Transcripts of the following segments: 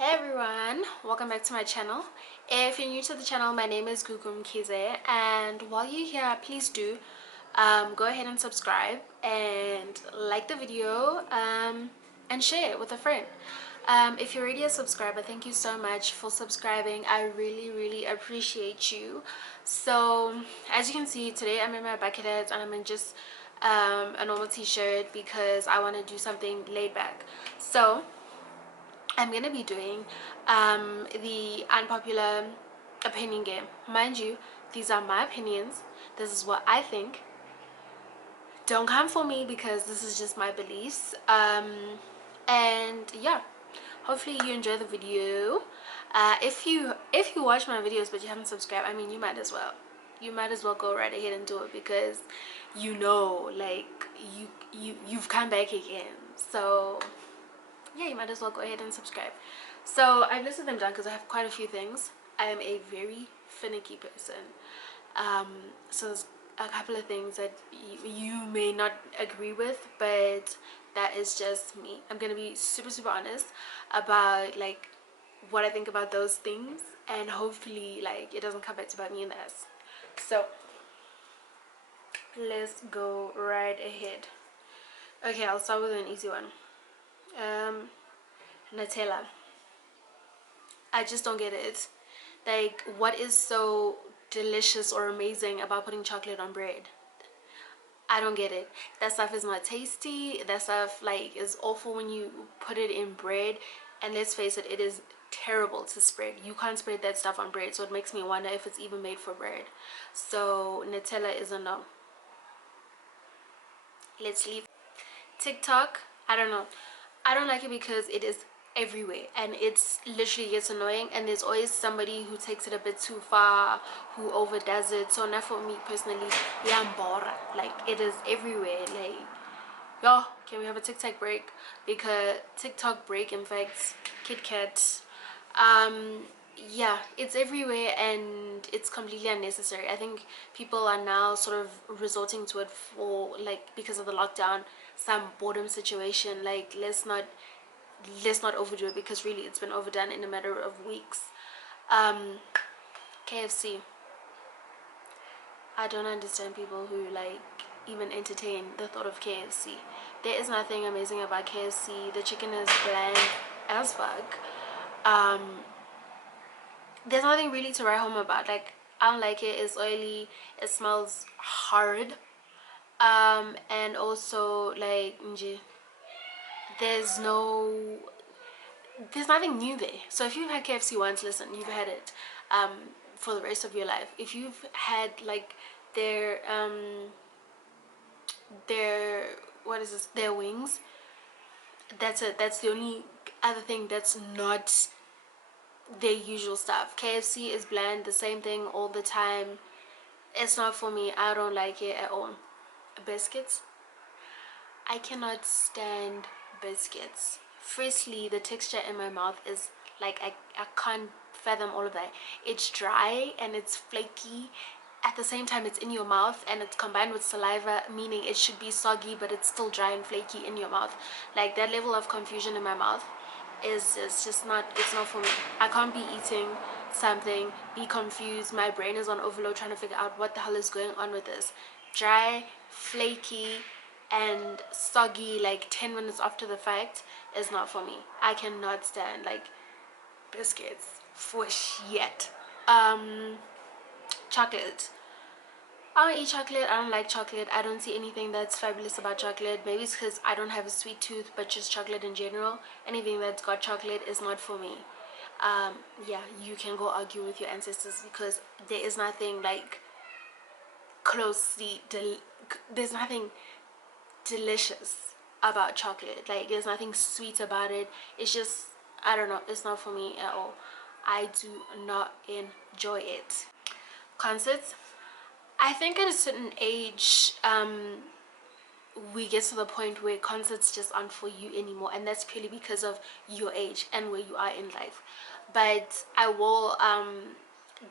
Hey everyone, welcome back to my channel. If you're new to the channel, my name is Gukum Kize, and while you're here, please do go ahead and subscribe and like the video and share it with a friend. If you're already a subscriber, thank you so much for subscribing. I really appreciate you. So as you can see, today I'm in my bucket hats and I'm in just a normal t-shirt because I want to do something laid back. So I'm gonna be doing the unpopular opinion game. Mind you, these are my opinions. This is what I think. Don't come for me because this is just my beliefs. And yeah, hopefully you enjoy the video. If you watch my videos but you haven't subscribed, I mean, you might as well. You might as well go right ahead and do it because you know, like you've come back again. So yeah, you might as well go ahead and subscribe. So I've listed them down because I have quite a few things. I am a very finicky person, so there's a couple of things that you may not agree with, but that is just me. I'm gonna be super honest about like what I think about those things, and hopefully like it doesn't come back to bite me in the ass. So let's go right ahead. Okay, I'll start with an easy one. Nutella. I just don't get it. Like, what is so delicious or amazing about putting chocolate on bread? I don't get it. That stuff is not tasty. That stuff like is awful when you put it in bread, and let's face it, it is terrible to spread. You can't spread that stuff on bread, so it makes me wonder if it's even made for bread. So Nutella is a no. Let's leave. Tic Tac, I don't know. I don't like it because it is everywhere and it's literally gets annoying, and there's always somebody who takes it a bit too far, who overdoes it. So not for me personally, yeah, I'm bored. Like, it is everywhere. Like, yo, can we have a Tic Tac break? Because TikTok break, in fact, Kit Kat, yeah, it's everywhere and it's completely unnecessary. I think people are now sort of resorting to it for like, because of the lockdown, some boredom situation. Like, let's not overdo it because really it's been overdone in a matter of weeks. KFC, I don't understand people who like even entertain the thought of KFC. There is nothing amazing about KFC. The chicken is bland as fuck. There's nothing really to write home about. Like, I don't like it. It's oily, it smells hard, and also like there's nothing new there. So if you've had KFC once, listen, you've had it for the rest of your life. If you've had like their what is this, their wings, that's it. That's the only other thing that's not their usual stuff. KFC is bland, the same thing all the time. It's not for me. I don't like it at all. Biscuits, I cannot stand biscuits. Firstly, the texture in my mouth is like, I can't fathom all of that. It's dry and it's flaky. At the same time, it's in your mouth and it's combined with saliva, meaning it should be soggy but it's still dry and flaky in your mouth. Like, that level of confusion in my mouth is just not, it's not for me. I can't be eating something, be confused, my brain is on overload trying to figure out what the hell is going on with this. Dry, flaky, and soggy like 10 minutes after the fact is not for me. I cannot stand like biscuits for shit. Chocolate, I don't eat chocolate. I don't like chocolate. I don't see anything that's fabulous about chocolate. Maybe it's because I don't have a sweet tooth, but just chocolate in general, anything that's got chocolate is not for me. Yeah, you can go argue with your ancestors because there is nothing like closely there's nothing delicious about chocolate. Like, there's nothing sweet about it. It's just, I don't know, it's not for me at all. I do not enjoy it. Concerts, I think at a certain age we get to the point where concerts just aren't for you anymore, and that's purely because of your age and where you are in life. But I will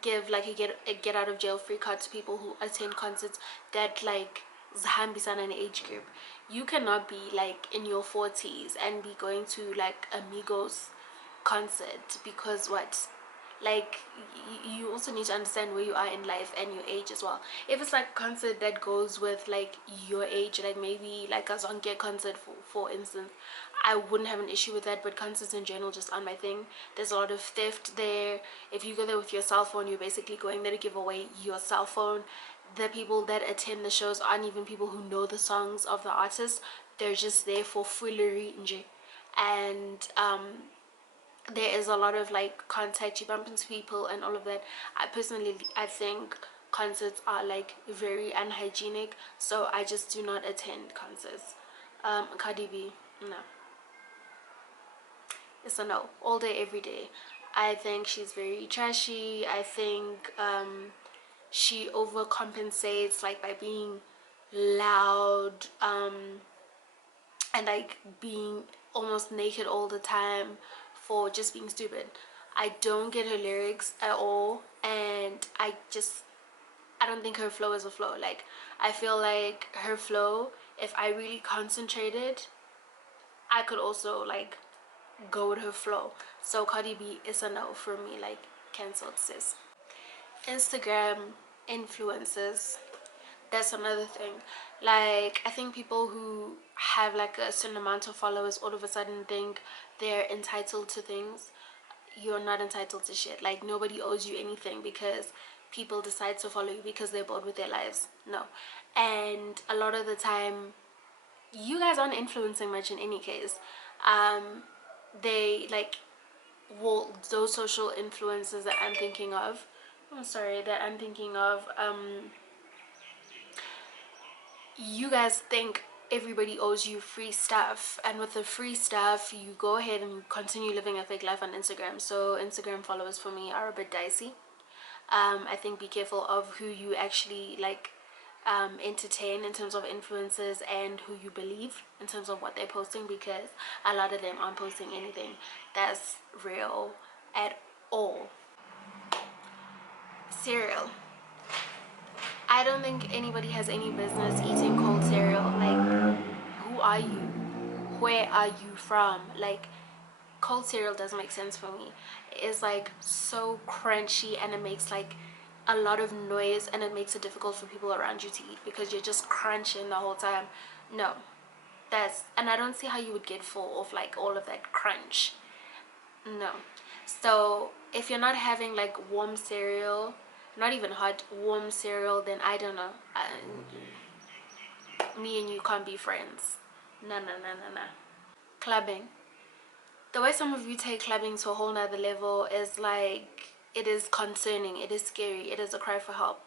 give like a get out of jail free card to people who attend concerts that like zihambisana an age group. You cannot be like in your 40s and be going to like Amigos concert, because what, like, you also need to understand where you are in life and your age as well. If it's like a concert that goes with like your age, like maybe like a Zonke concert for instance, I wouldn't have an issue with that. But concerts in general just aren't my thing. There's a lot of theft there. If you go there with your cell phone, you're basically going there to give away your cell phone. The people that attend the shows aren't even people who know the songs of the artist. They're just there for foolery nje. And there is a lot of like contact, you bump into people and all of that. I think concerts are like very unhygienic, so I just do not attend concerts. Cardi B, no, it's a no, all day every day. I think she's very trashy. I think she overcompensates like by being loud, and like being almost naked all the time for just being stupid. I don't get her lyrics at all, and I don't think her flow is a flow. Like, I feel like her flow, if I really concentrated, I could also like go with her flow. So Cardi B is a no for me, like cancelled sis. Instagram influencers, that's another thing. Like, I think people who have like a certain amount of followers all of a sudden think they're entitled to things. You're not entitled to shit. Like, nobody owes you anything because people decide to follow you because they're bored with their lives. No. And a lot of the time, you guys aren't influencing much in any case. They like, well, those social influencers that I'm thinking of, you guys think everybody owes you free stuff, and with the free stuff you go ahead and continue living a fake life on Instagram. So Instagram followers for me are a bit dicey. I think be careful of who you actually like entertain in terms of influencers, and who you believe in terms of what they're posting, because a lot of them aren't posting anything that's real at all. Cereal, I don't think anybody has any business eating cold cereal. Like, who are you? Where are you from? Like, cold cereal doesn't make sense for me. It's like so crunchy, and it makes like a lot of noise, and it makes it difficult for people around you to eat because you're just crunching the whole time. No, and I don't see how you would get full of like all of that crunch. No. So if you're not having like warm cereal, not even hot, warm cereal, then I don't know, me and you can't be friends. No, no, no, no, no. Clubbing, the way some of you take clubbing to a whole nother level is like, it is concerning, it is scary, it is a cry for help.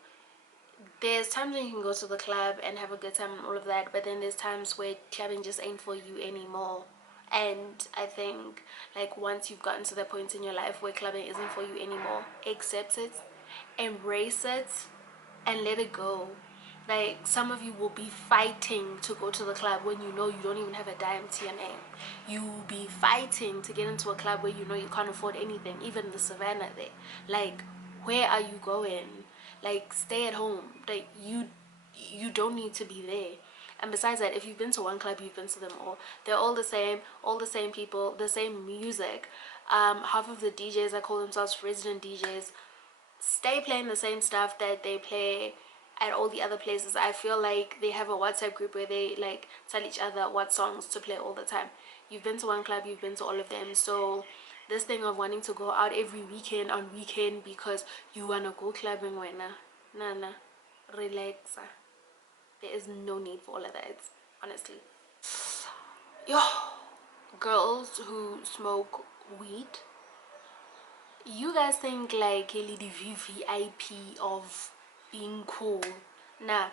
There's times when you can go to the club and have a good time and all of that, but then there's times where clubbing just ain't for you anymore. And I think like once you've gotten to that point in your life where clubbing isn't for you anymore, accept it, embrace it, and let it go. Like, some of you will be fighting to go to the club when you know you don't even have a dime TNA. You will be fighting to get into a club where you know you can't afford anything, even the savannah there. Like, where are you going? Like, stay at home. Like, you don't need to be there. And besides that, if you've been to one club, you've been to them all. They're all the same people, the same music. Half of the DJs that call themselves resident DJs stay playing the same stuff that they play at all the other places. I feel like they have a WhatsApp group where they like tell each other what songs to play all the time. You've been to one club, you've been to all of them. So this thing of wanting to go out every weekend on weekend because you want to go clubbing, when nah, relax. There is no need for all of that, honestly. Yo, girls who smoke weed, you guys think like the VVIP of being cool. Nah,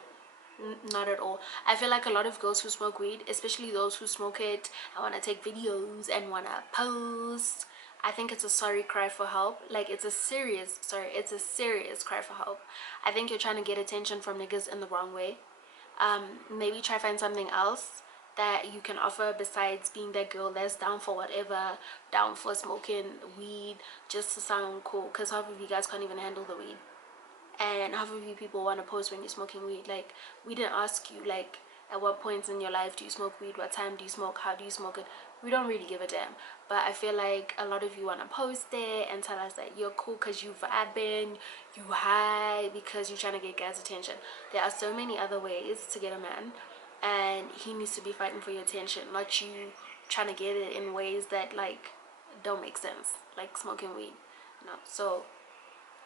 not at all. I feel like a lot of girls who smoke weed, especially those who smoke it and want to take videos and want to post, I think it's a sorry cry for help. Like, it's a serious cry for help. I think you're trying to get attention from niggas in the wrong way. Maybe try find something else that you can offer besides being that girl that's down for whatever, down for smoking weed just to sound cool, because half of you guys can't even handle the weed, and half of you people want to post when you're smoking weed. Like, we didn't ask you. Like, At what points in your life do you smoke weed? What time do you smoke? How do you smoke it? We don't really give a damn. But I feel like a lot of you want to post there and tell us that you're cool because you vibing, you high because you're trying to get guys' attention. There are so many other ways to get a man, and he needs to be fighting for your attention, not you trying to get it in ways that like don't make sense, like smoking weed. No. So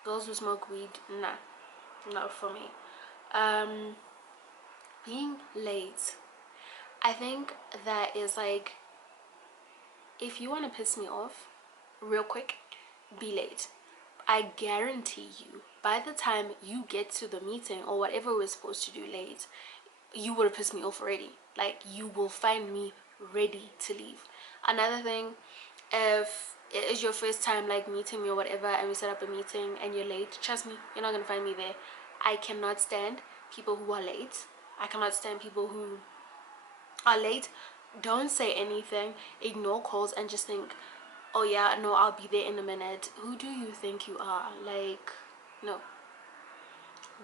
girls who smoke weed, nah, not for me. Being late, I think that is like, if you want to piss me off real quick, be late. I guarantee you, by the time you get to the meeting or whatever we're supposed to do late, you would have pissed me off already. Like, you will find me ready to leave. Another thing, if it is your first time like meeting me or whatever, and we set up a meeting and you're late, trust me, you're not gonna find me there. I cannot stand people who are late. I cannot stand people who are late. Don't say anything, ignore calls, and just think, oh yeah, no, I'll be there in a minute. Who do you think you are? Like, no,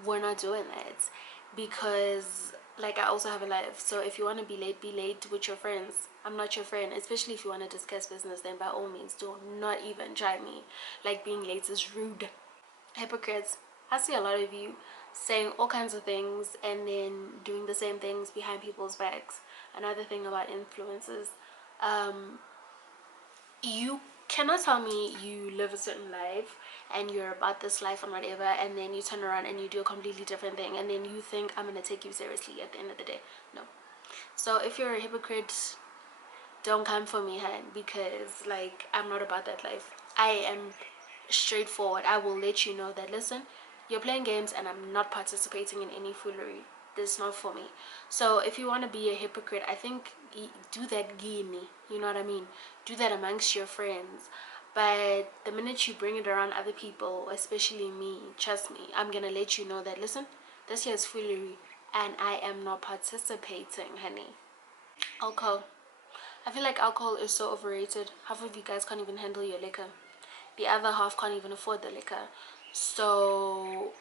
we're not doing that. Because like, I also have a life, so if you want to be late with your friends. I'm not your friend. Especially if you want to discuss business, then by all means do not even try me. Like, being late is rude. Hypocrites. I see a lot of you saying all kinds of things and then doing the same things behind people's backs. Another thing about influencers, you cannot tell me you live a certain life and you're about this life and whatever, and then you turn around and you do a completely different thing, and then you think I'm gonna take you seriously at the end of the day. No. So if you're a hypocrite, don't come for me, hun, because like, I'm not about that life. I am straightforward. I will let you know that, listen, you're playing games and I'm not participating in any foolery. This is not for me. So if you want to be a hypocrite, I think do that gini, you know what I mean? Do that amongst your friends. But the minute you bring it around other people, especially me, trust me, I'm gonna let you know that, listen, this here is foolery and I am not participating, honey. Alcohol. I feel like alcohol is so overrated. Half of you guys can't even handle your liquor. The other half can't even afford the liquor. So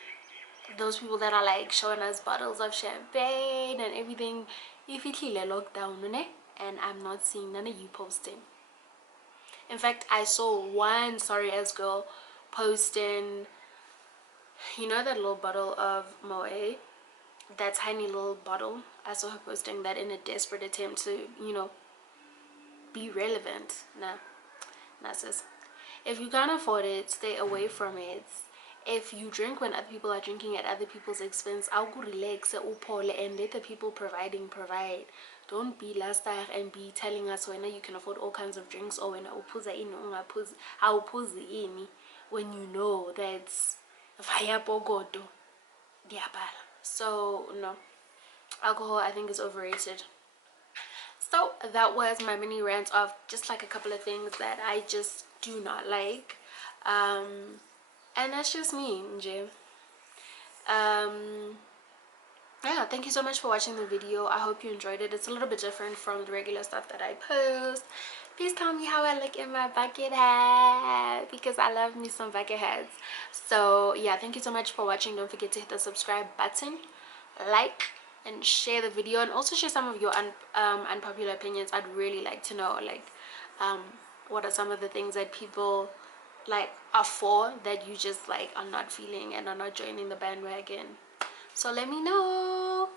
those people that are like showing us bottles of champagne and everything, if it lockdown, and I'm not seeing none of you posting. In fact, I saw one sorry ass girl posting, you know, that little bottle of Moe, that tiny little bottle. I saw her posting that in a desperate attempt to, you know, be relevant. Nah, sis. If you can't afford it, stay away from it. If you drink when other people are drinking at other people's expense, I'll go relax and let the people providing provide. Don't be last and be telling us when you can afford all kinds of drinks, or when when you know that's via pogodo. So no, alcohol I think is overrated. So that was my mini rant of just like a couple of things that I just do not like, and that's just me, Nje. Yeah, thank you so much for watching the video. I hope you enjoyed it. It's a little bit different from the regular stuff that I post. Please tell me how I look in my bucket hat, because I love me some bucket hats. So yeah, thank you so much for watching. Don't forget to hit the subscribe button, like, and share the video, and also share some of your unpopular opinions. I'd really like to know, like, what are some of the things that people like are for that you just like are not feeling and are not joining the bandwagon. So let me know.